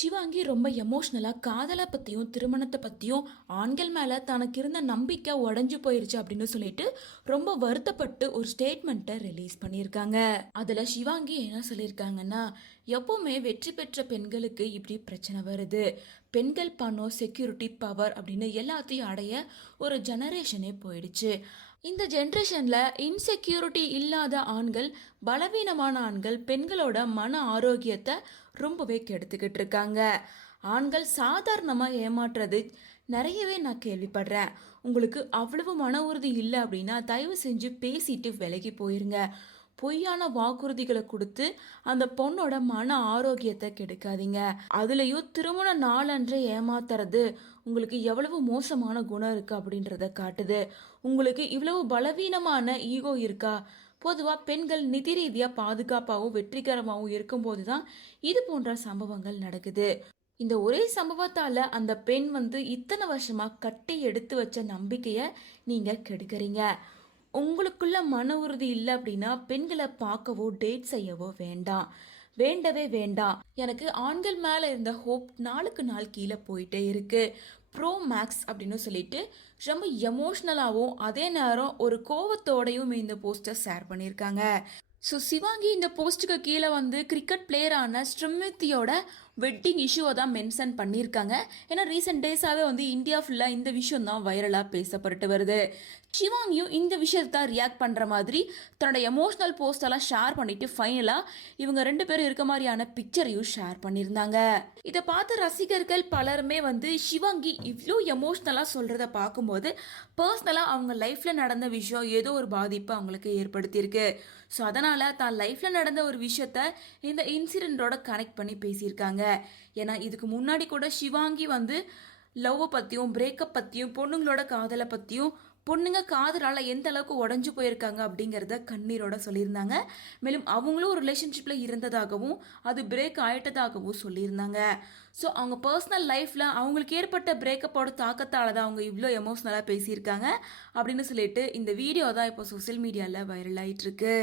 சிவாங்கி ரொம்ப எமோஷ்னலாக காதலை பற்றியும் திருமணத்தை பற்றியும் ஆண்கள் மேலே தனக்கு இருந்த நம்பிக்கை உடஞ்சி போயிருச்சு அப்படின்னு சொல்லிட்டு ரொம்ப வருத்தப்பட்டு ஒரு ஸ்டேட்மெண்ட்டை ரிலீஸ் பண்ணியிருக்காங்க. அதில் சிவாங்கி என்ன சொல்லியிருக்காங்கன்னா, எப்பவுமே வெற்றி பெற்ற பெண்களுக்கு இப்படி பிரச்சனை வருது. பெண்கள் பணம், செக்யூரிட்டி, பவர் அப்படின்னு எல்லாத்தையும் அடைய ஒரு ஜெனரேஷனே போயிடுச்சு. இந்த ஜென்ரேஷனில் இன்செக்யூரிட்டி இல்லாத ஆண்கள், பலவீனமான ஆண்கள் பெண்களோட மன ஆரோக்கியத்தை ரொம்பவே கெடுத்துக்கிட்டு இருக்காங்க. ஆண்கள் சாதாரணமாக ஏமாற்றுறது நிறையவே நான் கேள்விப்படுறேன். உங்களுக்கு அவ்வளவு மன உறுதி இல்லை அப்படின்னா தயவு செஞ்சு பேசிட்டு விலகி போயிருங்க. பொய்யான வாக்குறுதிகளை கொடுத்து அந்த பொண்ணோட மன ஆரோக்கியத்தை கெடுக்காதீங்க. அதுலேயும் திருமண நாளன்று ஏமாத்துறது உங்களுக்கு எவ்வளவு மோசமான குணம் இருக்கு அப்படின்றத காட்டுது. உங்களுக்கு இவ்வளவு பலவீனமான ஈகோ இருக்கா? பொதுவாக பெண்கள் நிதி ரீதியாக பாதுகாப்பாகவும் வெற்றிகரமாகவும் இருக்கும்போது தான் இது போன்ற சம்பவங்கள் நடக்குது. இந்த ஒரே சம்பவத்தால் அந்த பெண் இத்தனை வருஷமாக கட்டி எடுத்து வச்ச நம்பிக்கையை நீங்கள் கெடுக்கிறீங்க. உங்களுக்குள்ள மன உறுதி இல்லை அப்படின்னா பெண்களை பார்க்கவோ டேட் செய்யவோ வேண்டாம். வேண்டவே வேண்டாம். எனக்கு ஆண்கள் மேலே இருந்த ஹோப் நாளுக்கு நாள் கீழே போயிட்டே இருக்கு. ப்ரோ மேக்ஸ் அப்படின்னு சொல்லிட்டு ரொம்ப எமோஷ்னலாகவும் அதே நேரம் ஒரு கோவத்தோடையும் இந்த போஸ்டர் ஷேர் பண்ணியிருக்காங்க. ஸோ சிவாங்கி இந்த போஸ்ட்டுக்கு கீழே கிரிக்கெட் பிளேயரான ஸ்ரிமித்தியோட வெட்டிங் இஷ்யூவை தான் மென்ஷன் பண்ணியிருக்காங்க. ஏன்னா ரீசெண்ட் டேஸாகவே இந்தியா ஃபுல்லாக இந்த விஷயம் தான் வைரலாக பேசப்பட்டு வருது. சிவாங்கியும் இந்த விஷயத்தை ரியாக்ட் பண்ணுற மாதிரி தன்னோட எமோஷ்னல் போஸ்டெல்லாம் ஷேர் பண்ணிட்டு ஃபைனலாக இவங்க ரெண்டு பேரும் இருக்க மாதிரியான பிக்சரையும் ஷேர் பண்ணியிருந்தாங்க. இதை பார்த்த ரசிகர்கள் பலருமே சிவாங்கி இவ்வளோ எமோஷ்னலாக சொல்கிறத பார்க்கும்போது பர்சனலாக அவங்க லைஃப்பில் நடந்த விஷயம் ஏதோ ஒரு பாதிப்பை அவங்களுக்கு ஏற்படுத்தியிருக்கு. ஸோ அதனால் தான் லைஃப்பில் நடந்த ஒரு விஷயத்த இந்த இன்சிடென்ட்டோட கனெக்ட் பண்ணி பேசியிருக்காங்க. ஏன்னா இதுக்கு முன்னாடி கூட சிவாங்கி லவ்வை பற்றியும் பிரேக்கப் பற்றியும் பொண்ணுங்களோட காதலை பற்றியும் பொண்ணுங்க காதலால் எந்த அளவுக்கு உடஞ்சி போயிருக்காங்க அப்படிங்கிறத கண்ணீரோட சொல்லியிருந்தாங்க. மேலும் அவங்களும் ஒரு ரிலேஷன்ஷிப்பில் இருந்ததாகவும் அது பிரேக் ஆயிட்டதாகவும் சொல்லியிருந்தாங்க. ஸோ அவங்க பர்சனல் லைஃப்பில் அவங்களுக்கு ஏற்பட்ட பிரேக்கப்போட தாக்கத்தால் தான் அவங்க இவ்வளோ எமோஷ்னலாக பேசியிருக்காங்க அப்படின்னு சொல்லிட்டு இந்த வீடியோ தான் இப்போ சோசியல் மீடியாவில் வைரல் ஆகிட்டு இருக்கு.